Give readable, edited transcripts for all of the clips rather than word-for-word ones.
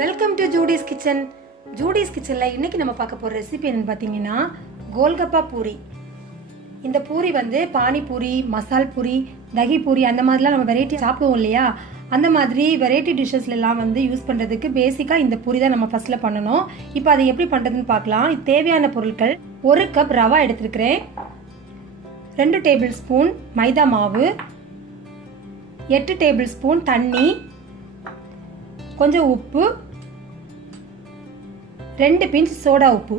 Welcome to Judy's kitchen. Judy's கிச்சனில் இன்றைக்கி நம்ம பார்க்க போகிற ரெசிபி என்னென்னு பார்த்தீங்கன்னா கோல்கப்பா பூரி. இந்த பூரி வந்து பானி பூரி, மசால் பூரி, தஹி பூரி அந்த மாதிரிலாம் நம்ம வெரைட்டி சாப்பிடுவோம் இல்லையா, அந்த மாதிரி வெரைட்டி டிஷ்ஷஸ்லாம் வந்து யூஸ் பண்ணுறதுக்கு பேசிக்காக இந்த பூரி தான் நம்ம ஃபஸ்ட்டில் பண்ணணும். இப்போ அதை எப்படி பண்ணுறதுன்னு பார்க்கலாம். இது தேவையான பொருட்கள்: 1 கப் ரவா எடுத்துருக்கிறேன், 2 டேபிள் ஸ்பூன் மைதா மாவு, 8 டேபிள் ஸ்பூன் தண்ணி, கொஞ்சம் உப்பு, 2 பிஞ்ச் சோடா உப்பு.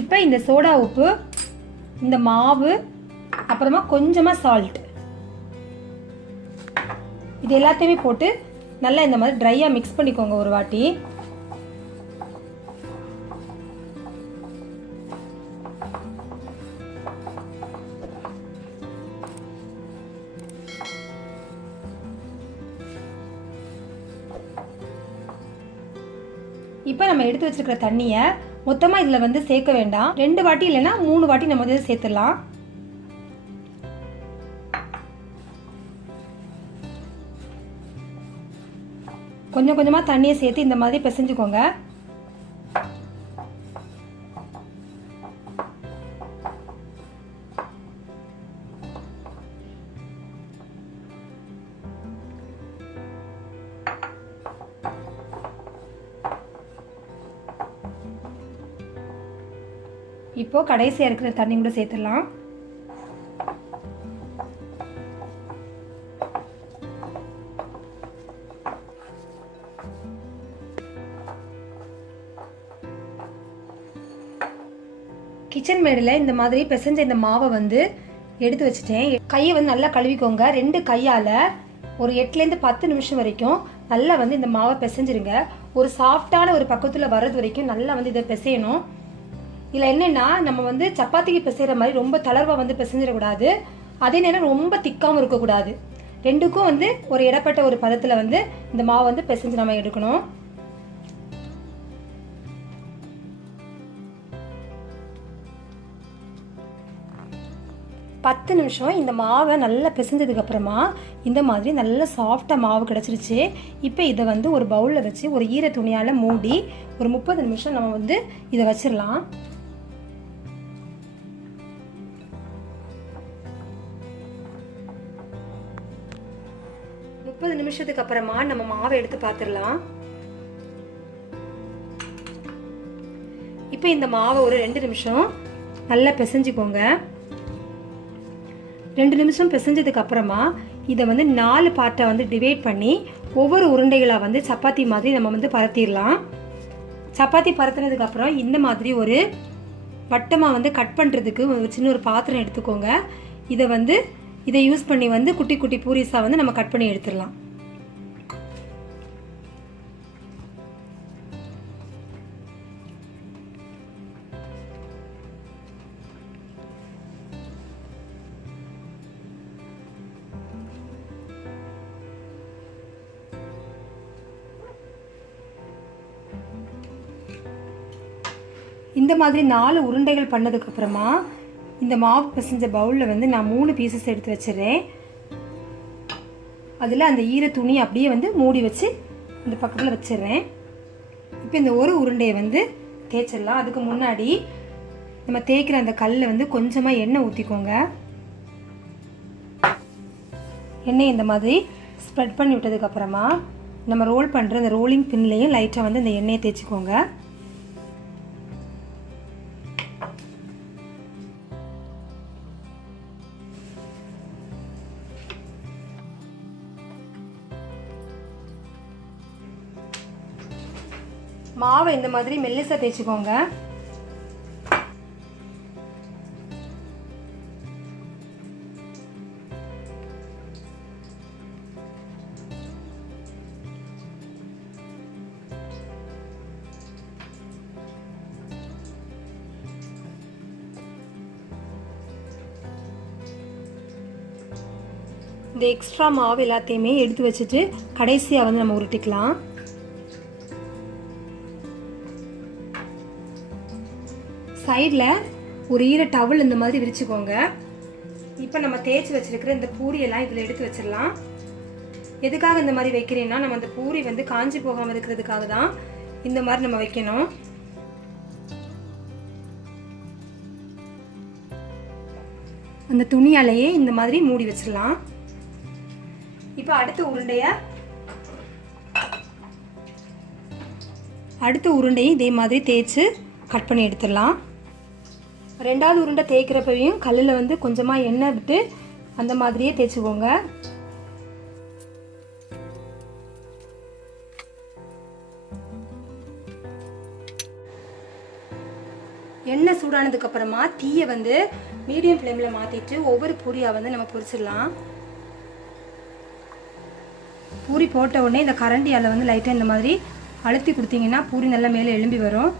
இப்போ இந்த சோடா உப்பு, இந்த மாவு, அப்புறமா கொஞ்சமாக சால்ட், இது எல்லாத்தையுமே போட்டு நல்லா இந்த மாதிரி ட்ரையாக மிக்ஸ் பண்ணிக்கோங்க ஒரு வாட்டி. இப்போ நம்ம எடுத்து வச்சிருக்கிற தண்ணியை மொத்தமாக இதில் வந்து சேர்க்க வேண்டாம். 2 வாட்டி இல்லைன்னா 3 வாட்டி நம்ம வந்து சேர்த்துடலாம். கொஞ்சம் கொஞ்சமாக தண்ணியை சேர்த்து இந்த மாதிரி பிசைஞ்சுக்கோங்க. இப்போ கடைசியாக இருக்கிற தண்ணி கூட சேர்த்துடலாம். கிச்சன் மேடில் இந்த மாதிரி பிசைஞ்ச இந்த மாவை வந்து எடுத்து வச்சுட்டேன். கையை வந்து நல்லா கழுவிக்கோங்க. 2 கையால் ஒரு 8லேருந்து 10 நிமிஷம் வரைக்கும் நல்லா வந்து இந்த மாவை பிசைஞ்சிருங்க. ஒரு சாஃப்டான ஒரு பக்கத்தில் வர்றது வரைக்கும் நல்லா வந்து இதை பிசையணும். இதில் என்னென்னா, நம்ம வந்து சப்பாத்திக்கு பிசைகிற மாதிரி ரொம்ப தளர்வாக வந்து பிசைஞ்சிடக்கூடாது, அதே நேரம் ரொம்ப திக்காகவும் இருக்கக்கூடாது. 2க்கும் வந்து ஒரு இடப்பட்ட ஒரு பதத்தில் வந்து இந்த மாவு வந்து பிசைஞ்சு நம்ம எடுக்கணும். பத்து நிமிஷம் இந்த மாவை நல்லா பிசைஞ்சதுக்கப்புறமா இந்த மாதிரி நல்ல சாஃப்டாக மாவு கிடச்சிருச்சு. இப்போ இதை வந்து ஒரு பவுலில் வச்சு ஒரு ஈர துணியால் மூடி ஒரு 30 நிமிஷம் நம்ம வந்து இதை வச்சிடலாம். 30 நிமிஷத்துக்கு அப்புறமா நம்ம மாவை எடுத்து பார்த்துடலாம். இப்போ இந்த மாவை ஒரு 2 நிமிஷம் நல்லா பிசைஞ்சுக்கோங்க. 2 நிமிஷம் பிசைஞ்சதுக்கு அப்புறமா இதை வந்து 4 பார்ட்டை வந்து டிவைட் பண்ணி ஒவ்வொரு உருண்டைகளாக வந்து சப்பாத்தி மாதிரி நம்ம வந்து பரத்திடலாம். சப்பாத்தி பரத்துனதுக்கு அப்புறம் இந்த மாதிரி ஒரு வட்டமாக வந்து கட் பண்ணுறதுக்கு ஒரு சின்ன ஒரு பாத்திரம் எடுத்துக்கோங்க. இதை யூஸ் பண்ணி வந்து குட்டி குட்டி பூரிஸாக வந்து நம்ம கட் பண்ணி எடுத்துடலாம். இந்த மாதிரி 4 உருண்டைகள் பண்ணதுக்கு அப்புறமா இந்த மாவு பிசைஞ்ச பவுலில் வந்து நான் 3 பீசஸ் எடுத்து வச்சிடுறேன். அதில் அந்த ஈர துணி அப்படியே வந்து மூடி வச்சு இந்த பக்கத்தில் வச்சிடுறேன். இப்போ இந்த ஒரு உருண்டையை வந்து தேய்ச்சிடலாம். அதுக்கு முன்னாடி நம்ம தேய்க்கிற அந்த கல்லில் வந்து கொஞ்சமாக எண்ணெய் ஊற்றிக்கோங்க. எண்ணெய் இந்த மாதிரி ஸ்ப்ரெட் பண்ணி விட்டதுக்கப்புறமா நம்ம ரோல் பண்ணுற அந்த ரோலிங் பின்லேயும் லைட்டாக வந்து இந்த எண்ணெயை தேய்ச்சிக்கோங்க. மாவை இந்த மாதிரி மெல்லிசா தேய்ச்சிக்கோங்க. இந்த எக்ஸ்ட்ரா மாவு எல்லாத்தையுமே எடுத்து வச்சுட்டு கடைசியாக வந்து நம்ம உருட்டிக்கலாம். சைடில் ஒரு ஈர டவல் இந்த மாதிரி விரிச்சுக்கோங்க. இப்போ நம்ம தேய்ச்சி வச்சிருக்கிற இந்த பூரியெல்லாம் இதில் எடுத்து வச்சிடலாம். எதுக்காக இந்த மாதிரி வைக்கிறேன்னா, நம்ம அந்த பூரி வந்து காஞ்சி போகாமல் இருக்கிறதுக்காக தான் இந்த மாதிரி நம்ம வைக்கணும். அந்த துணியாலேயே இந்த மாதிரி மூடி வச்சிடலாம். இப்போ அடுத்த உருண்டையும் இதே மாதிரி தேய்ச்சி கட் பண்ணி எடுத்துடலாம். ரெண்டாவது உருண்டை தேய்க்கிறப்பையும் கல்லில் வந்து கொஞ்சமாக எண்ணெய் விட்டு அந்த மாதிரியே தேய்ச்சிக்கோங்க. எண்ணெய் சூடானதுக்கு அப்புறமா தீயை வந்து மீடியம் ஃப்ளேமில் மாற்றிட்டு ஒவ்வொரு பூரியாக வந்து நம்ம பொரிச்சிடலாம். பூரி போட்ட உடனே இந்த கரண்டியால் வந்து லைட்டாக இந்த மாதிரி அழுத்தி கொடுத்தீங்கன்னா பூரி நல்லா மேலே எழும்பி வரும்.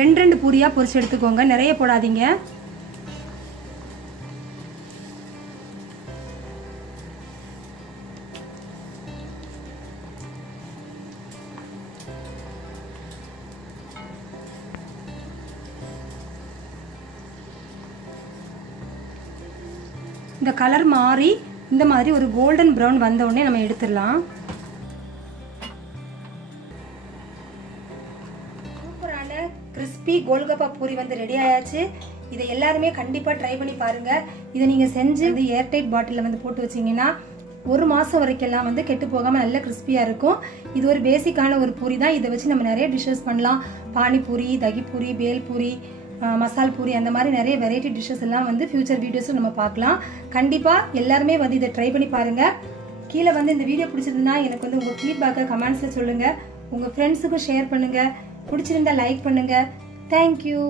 ரெண்டு பூரியாக பொரிச்சு எடுத்துக்கோங்க, நிறைய போடாதீங்க. இந்த கலர் மாறி இந்த மாதிரி ஒரு கோல்டன் ப்ரௌன் வந்த உடனே நம்ம எடுத்துடலாம். சூப்பரான கிறிஸ்பி கோல்கப்பா பூரி வந்து ரெடி ஆயாச்சு. இதை எல்லாருமே கண்டிப்பாக ட்ரை பண்ணி பாருங்கள். இதை நீங்கள் செஞ்சு வந்து ஏர்டைட் பாட்டிலில் வந்து போட்டு வச்சிங்கன்னா 1 மாதம் வரைக்கெல்லாம் வந்து கெட்டு போகாமல் நல்ல கிறிஸ்பியாக இருக்கும். இது ஒரு பேசிக்கான ஒரு பூரி தான். இதை வச்சு நம்ம நிறைய டிஷ்ஷஸ் பண்ணலாம். பானி பூரி, தகி பூரி, பேல் பூரி, மசால் பூரி, அந்த மாதிரி நிறைய வெரைட்டி டிஷ்ஷஸ் எல்லாம் வந்து ஃபியூச்சர் வீடியோஸும் நம்ம பார்க்கலாம். கண்டிப்பாக எல்லாருமே வந்து இதை ட்ரை பண்ணி பாருங்கள். கீழே வந்து இந்த வீடியோ பிடிச்சிருந்தா எனக்கு வந்து உங்கள் ஃபீட்பேக்கை கமெண்ட்ஸில் சொல்லுங்கள். உங்கள் ஃப்ரெண்ட்ஸுக்கும் ஷேர் பண்ணுங்கள். பிடிச்சிருந்தா லைக் பண்ணுங்கள். தேங்க்யூ.